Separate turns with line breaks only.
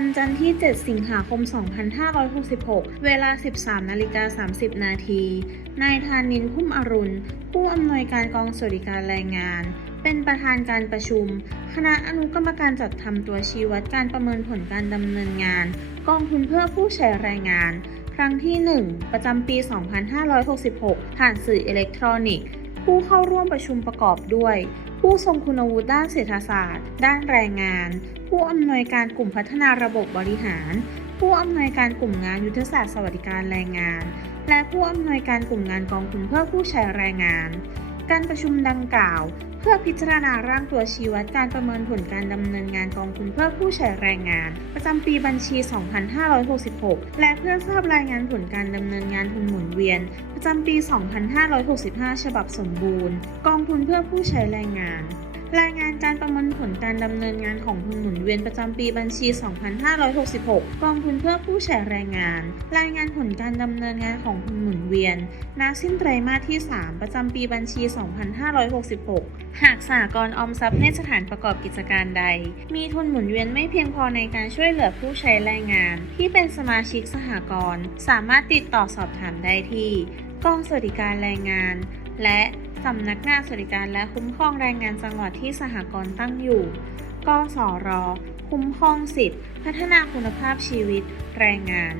วันจันทร์ที่ 7 สิงหาคม 2566 เวลา 13นาฬิกา30 นาที นายธานินพุ่มอรุณ ผู้อำนวยการกองสวัสดิการแรงงาน เป็นประธานการประชุม คณะอนุกรรมการจัดทำตัวชี้วัดการประเมินผลการดำเนินงาน กองทุนเพื่อผู้ใช้แรงงาน ครั้งที่ 1 ประจำปี 2566 ผ่านสื่ออิเล็กทรอนิกส์ ผู้เข้าร่วมประชุมประกอบด้วย ผู้ทรงคุณวุฒิด้านเศรษฐศาสตร์ ด้านแรงงาน ผู้อำนวยการกลุ่มพัฒนาระบบบริหาร ผู้อำนวยการกลุ่มงานยุทธศาสตร์สวัสดิการแรงงาน และผู้อำนวยการกลุ่มงานกองทุนเพื่อผู้ใช้แรงงาน การประชุมดังกล่าว เพื่อพิจารณาร่างตัวชี้วัดการประเมินผลการดำเนินงานกองทุนเพื่อผู้ใช้แรงงาน ประจำปีบัญชี 2566 และเพื่อทราบรายงานผลการดำเนินงานทุนหมุนเวียน ประจำปี 2565 ฉบับสมบูรณ์ กองทุนเพื่อผู้ใช้แรงงาน รายงานการประเมินผลการดำเนินงานของทุนหมุนเวียนประจำปีบัญชี 2566 กองทุนเพื่อผู้ใช้แรงงาน รายงานผลการดำเนินงานของทุนหมุนเวียนณสิ้นไตรมาสที่ 3 ประจำปีบัญชี 2566 หากสหกรณ์ออมทรัพย์ในสถานประกอบกิจการใด มีทุนหมุนเวียนไม่เพียงพอในการช่วยเหลือผู้ใช้แรงงาน ที่เป็นสมาชิกสหกรณ์สามารถติดต่อสอบถามได้ที่ กองสวัสดิการแรงงาน และ สำนักงานสวัสดิการและคุ้มครองแรงงานจังหวัดที่สหกรณ์ตั้งอยู่ กสร คุ้มครองสิทธิพัฒนาคุณภาพชีวิต แรงงาน